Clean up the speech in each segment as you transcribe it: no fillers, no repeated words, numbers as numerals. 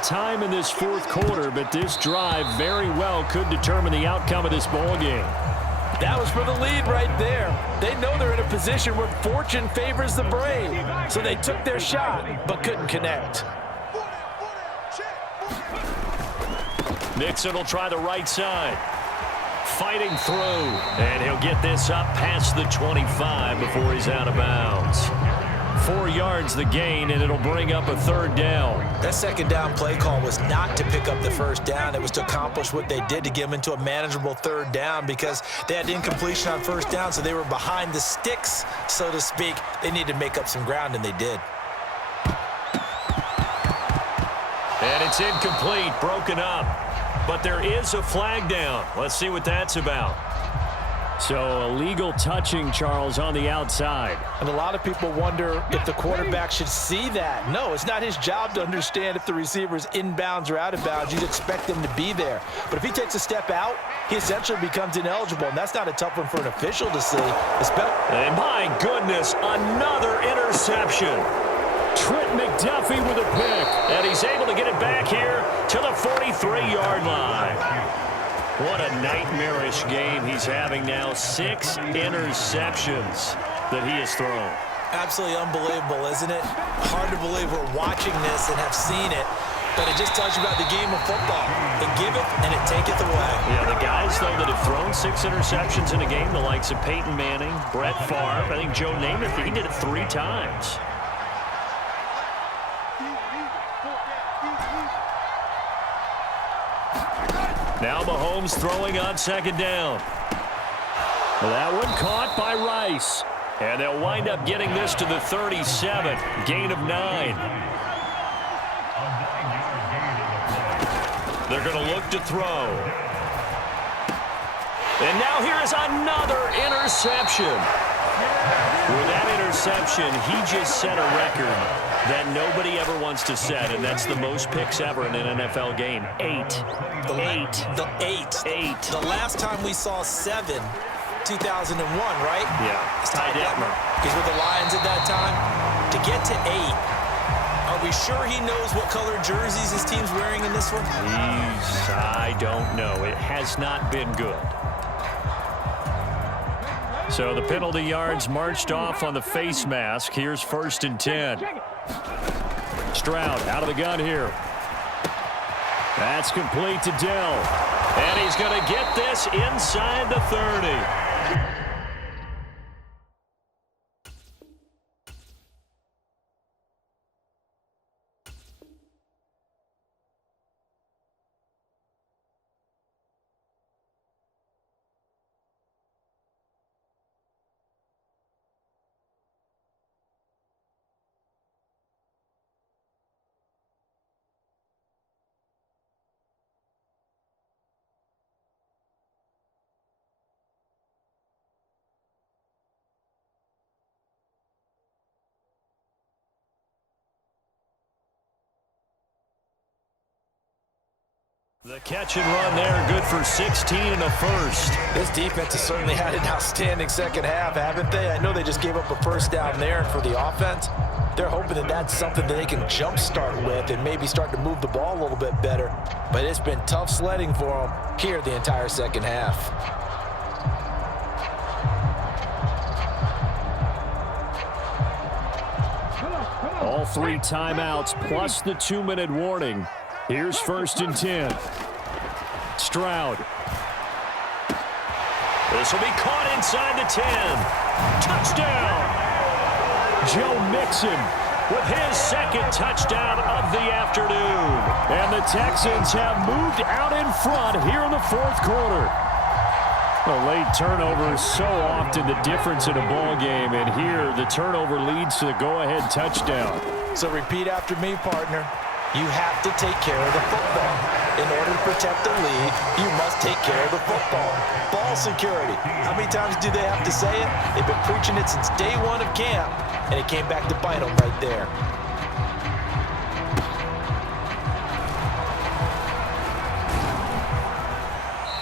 of time in this fourth quarter, but this drive very well could determine the outcome of this ball game. That was for the lead right there. They know they're in a position where fortune favors the brave. So they took their shot, but couldn't connect. Mixon will try the right side. Fighting through. And he'll get this up past the 25 before he's out of bounds. 4 yards the gain, and it'll bring up a third down. That second down play call was not to pick up the first down. It was to accomplish what they did to get them into a manageable third down because they had incompletion on first down, so they were behind the sticks, so to speak. They needed to make up some ground, and they did. And it's incomplete, broken up. But there is a flag down. Let's see what that's about. So illegal touching, Charles, on the outside. And a lot of people wonder if the quarterback should see that. No, it's not his job to understand if the receiver is inbounds or out of bounds. You'd expect him to be there. But if he takes a step out, he essentially becomes ineligible, and that's not a tough one for an official to see. And my goodness, another interception. Trent McDuffie with a pick, and he's able to get it back here to the 43-yard line. What a nightmarish game he's having now. 6 interceptions that he has thrown. Absolutely unbelievable, isn't it? Hard to believe we're watching this and have seen it, but it just tells you about the game of football. They give it, and it taketh away. Yeah, the guys, though, that have thrown 6 interceptions in a game, the likes of Peyton Manning, Brett Favre, I think Joe Namath, he did it 3 times. Now Mahomes throwing on second down. That one caught by Rice. And they'll wind up getting this to the 37. Gain of 9. They're going to look to throw. And now here is another interception. With that interception, he just set a record that nobody ever wants to set, and that's the most picks ever in an NFL game. 8. The 8. The last time we saw 7, 2001, right? Yeah. It's Ty Detmer. He's with the Lions at that time. To get to 8, are we sure he knows what color jerseys his team's wearing in this one? I don't know. It has not been good. So the penalty yards marched off on the face mask. Here's 1st and 10. Stroud out of the gun here. That's complete to Dell. And he's going to get this inside the 30. The catch and run there, good for 16 and a first. This defense has certainly had an outstanding second half, haven't they? I know they just gave up a first down there, and for the offense, they're hoping that that's something that they can jumpstart with and maybe start to move the ball a little bit better. But it's been tough sledding for them here the entire second half. All 3 timeouts plus the 2-minute warning. Here's 1st and 10. Stroud. This will be caught inside the 10. Touchdown! Joe Mixon with his 2nd touchdown of the afternoon. And the Texans have moved out in front here in the 4th quarter. A late turnover is so often the difference in a ball game, and here the turnover leads to the go-ahead touchdown. So repeat after me, partner. You have to take care of the football. In order to protect the lead, you must take care of the football. Ball security. How many times do they have to say it? They've been preaching it since day 1 of camp, and it came back to bite them right there.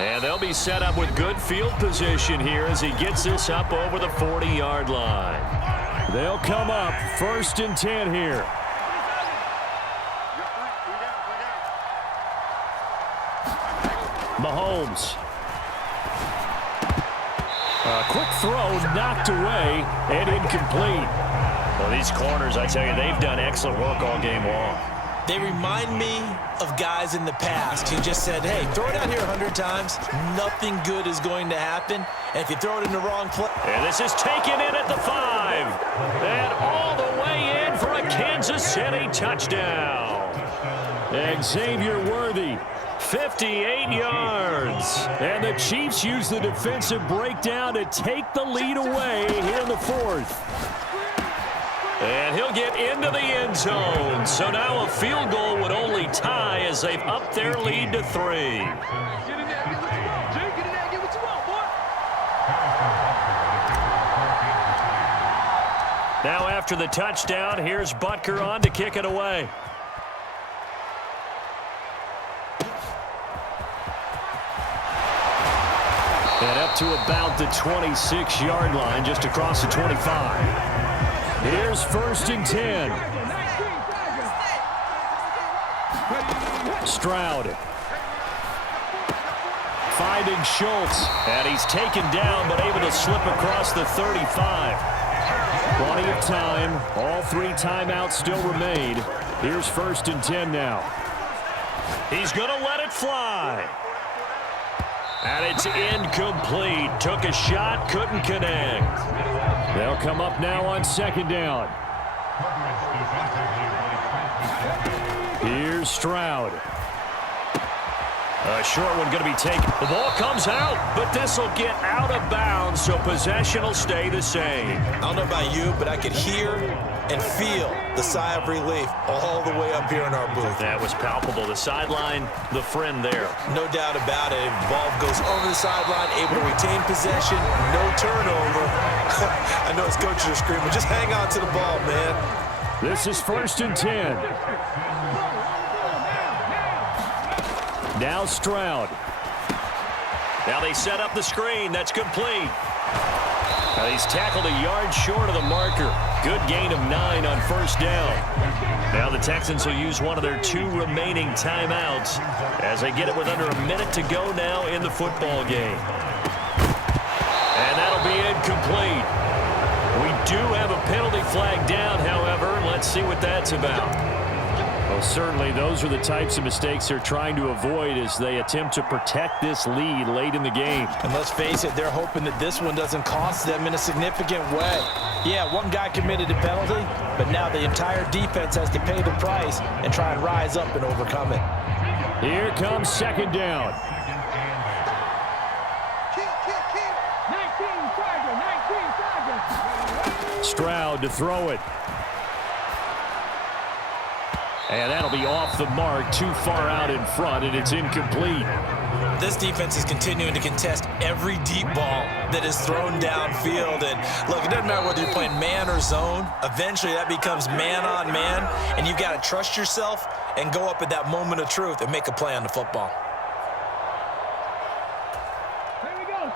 And they'll be set up with good field position here as he gets this up over the 40-yard line. They'll come up 1st and 10 here. Mahomes. A quick throw knocked away and incomplete. Well, these corners, I tell you, they've done excellent work all game long. They remind me of guys in the past who just said, hey, throw it out here 100 times. Nothing good is going to happen. And if you throw it in the wrong place. And this is taken in at the 5. And all the way in for a Kansas City touchdown. Xavier Worthy, 58 yards. And the Chiefs use the defensive breakdown to take the lead away here in the 4th. And he'll get into the end zone. So now a field goal would only tie as they've upped their lead to 3. Now after the touchdown, here's Butker on to kick it away. And up to about the 26-yard line, just across the 25. Here's 1st and 10. Stroud. Finding Schultz. And he's taken down, but able to slip across the 35. Plenty of time. All 3 timeouts still remain. Here's 1st and 10 now. He's going to let it fly. And it's incomplete. Took a shot, couldn't connect. They'll come up now on 2nd down. Here's Stroud. A short one going to be taken. The ball comes out, but this will get out of bounds, so possession will stay the same. I don't know about you, but I could hear and feel the sigh of relief all the way up here in our booth. That was palpable. The sideline, the friend there. No doubt about it. Ball goes over the sideline, able to retain possession, no turnover. I know his coaches are screaming, just hang on to the ball, man. This is 1st and 10. Now Stroud. Now they set up the screen. That's complete. Now he's tackled a yard short of the marker. Good gain of 9 on 1st down. Now the Texans will use one of their 2 remaining timeouts as they get it with under a minute to go now in the football game. And that'll be incomplete. We do have a penalty flag down, however. Let's see what that's about. Well, certainly those are the types of mistakes they're trying to avoid as they attempt to protect this lead late in the game. And let's face it, they're hoping that this one doesn't cost them in a significant way. Yeah, one guy committed a penalty, but now the entire defense has to pay the price and try and rise up and overcome it. Here comes 2nd down. 19 Stroud to throw it. And that'll be off the mark, too far out in front, and it's incomplete. This defense is continuing to contest every deep ball that is thrown downfield. And look, it doesn't matter whether you're playing man or zone. Eventually, that becomes man on man, and you've got to trust yourself and go up at that moment of truth and make a play on the football.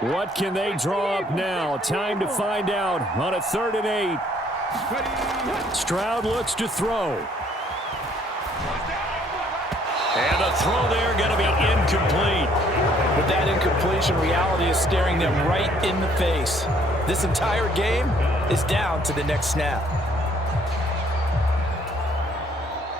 What can they draw up now? Time to find out on a 3rd and 8. Stroud looks to throw. And the throw there going to be incomplete. With that incompletion, reality is staring them right in the face. This entire game is down to the next snap.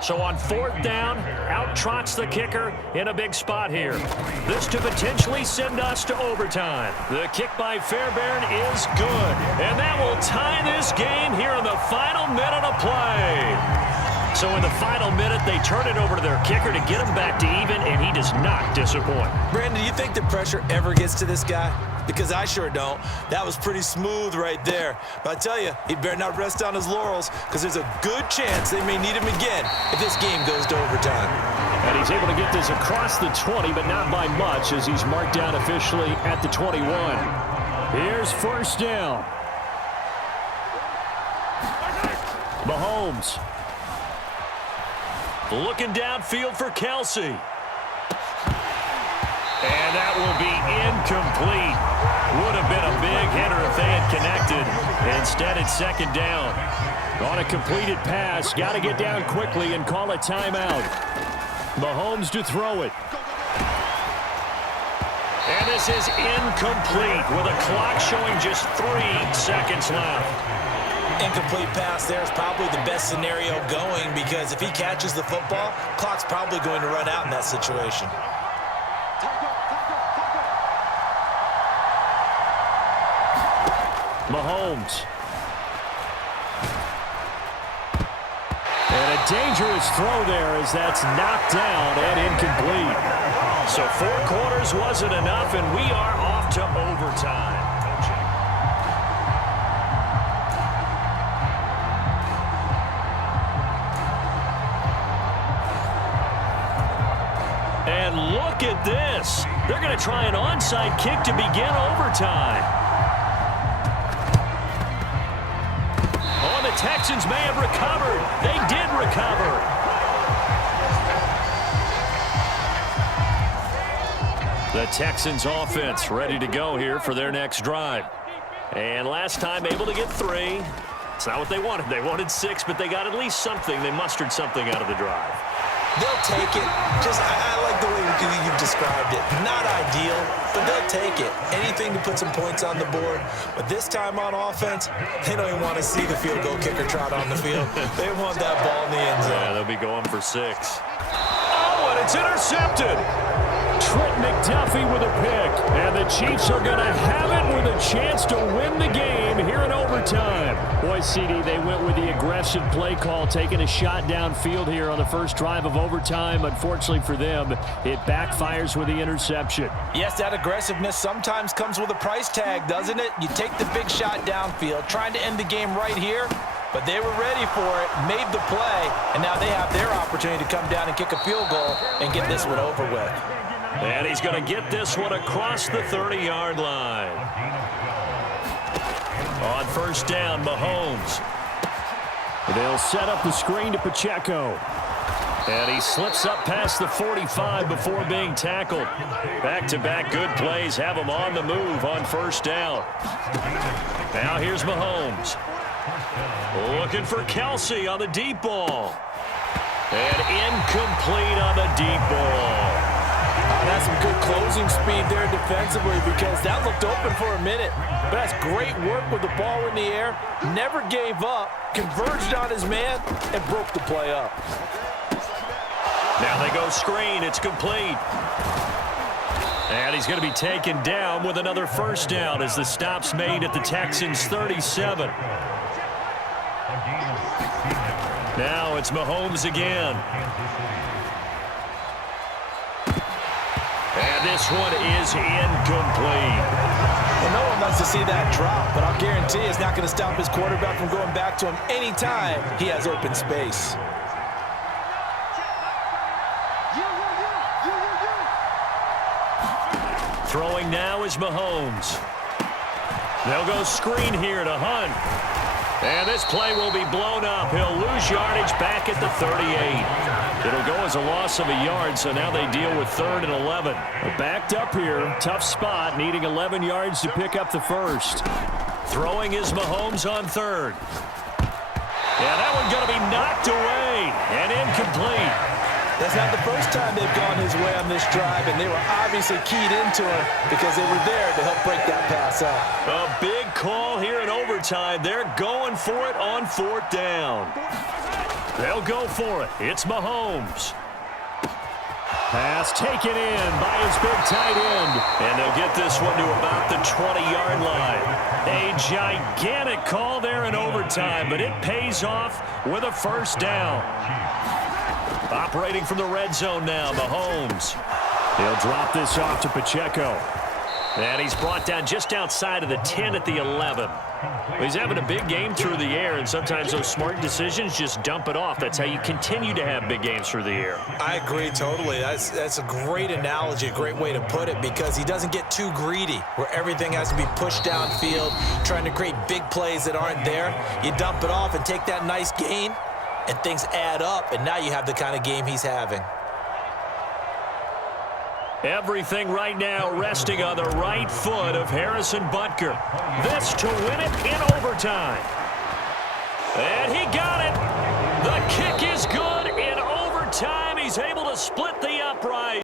So on 4th down, out trots the kicker in a big spot here. This to potentially send us to overtime. The kick by Fairbairn is good. And that will tie this game here in the final minute of play. So in the final minute, they turn it over to their kicker to get him back to even, and he does not disappoint. Brandon, do you think the pressure ever gets to this guy? Because I sure don't. That was pretty smooth right there. But I tell you, he better not rest on his laurels, because there's a good chance they may need him again if this game goes to overtime. And he's able to get this across the 20, but not by much, as he's marked down officially at the 21. Here's 1st down. Mahomes. Looking downfield for Kelsey. And that will be incomplete. Would have been a big hitter if they had connected. Instead, it's 2nd down. On a completed pass, got to get down quickly and call a timeout. Mahomes to throw it. And this is incomplete with a clock showing just 3 seconds left. Incomplete pass there is probably the best scenario going because if he catches the football, clock's probably going to run out in that situation. Mahomes. And a dangerous throw there as that's knocked down and incomplete. So 4 quarters wasn't enough, and we are off to overtime. And look at this. They're going to try an onside kick to begin overtime. Oh, the Texans may have recovered. They did recover. The Texans offense ready to go here for their next drive. And last time able to get 3. It's not what they wanted. They wanted 6, but they got at least something. They mustered something out of the drive. They'll take it. I like the way you've described it. Not ideal, but they'll take it. Anything to put some points on the board. But this time on offense, they don't even want to see the field goal kicker trot on the field. They want that ball in the end zone. Yeah, they'll be going for 6. Oh, and it's intercepted. Trent McDuffie with a pick. And the Chiefs are going to have it with a chance to win the game here in overtime. Boy, CD, they went with the aggressive play call, taking a shot downfield here on the first drive of overtime. Unfortunately for them, it backfires with the interception. Yes, that aggressiveness sometimes comes with a price tag, doesn't it? You take the big shot downfield, trying to end the game right here, but they were ready for it, made the play, and now they have their opportunity to come down and kick a field goal and get this one over with. And he's going to get this one across the 30-yard line. On first down, Mahomes. They'll set up the screen to Pacheco. And he slips up past the 45 before being tackled. Back-to-back good plays have him on the move on first down. Now here's Mahomes. Looking for Kelsey on the deep ball. And incomplete on the deep ball. That's some good closing speed there defensively because that looked open for a minute. But that's great work with the ball in the air. Never gave up, converged on his man, and broke the play up. Now they go screen. It's complete. And he's going to be taken down with another first down as the stop's made at the Texans' 37. Now it's Mahomes again. And this one is incomplete. Well, no one wants to see that drop, but I'll guarantee it's not going to stop his quarterback from going back to him anytime he has open space. Throwing now is Mahomes. They'll go screen here to Hunt. And this play will be blown up. He'll lose yardage back at the 38. It'll go as a loss of a yard, so now they deal with 3rd and 11. Backed up here, tough spot, needing 11 yards to pick up the first. Throwing is Mahomes on 3rd. Yeah, that one going to be knocked away and incomplete. That's not the first time they've gone his way on this drive, and they were obviously keyed into him because they were there to help break that pass up. A big call here in overtime. They're going for it on 4th down. They'll go for it. It's Mahomes. Pass taken in by his big tight end. And they'll get this one to about the 20-yard line. A gigantic call there in overtime, but it pays off with a first down. Operating from the red zone now, Mahomes. He'll drop this off to Pacheco. And he's brought down just outside of the 10 at the 11. He's having a big game through the air, and sometimes those smart decisions just dump it off. That's how you continue to have big games through the air. I agree totally. That's a great analogy, a great way to put it, because he doesn't get too greedy where everything has to be pushed downfield, trying to create big plays that aren't there. You dump it off and take that nice gain, and things add up, and now you have the kind of game he's having. Everything right now resting on the right foot of Harrison Butker. This to win it in overtime. And he got it. The kick is good in overtime. He's able to split the upright.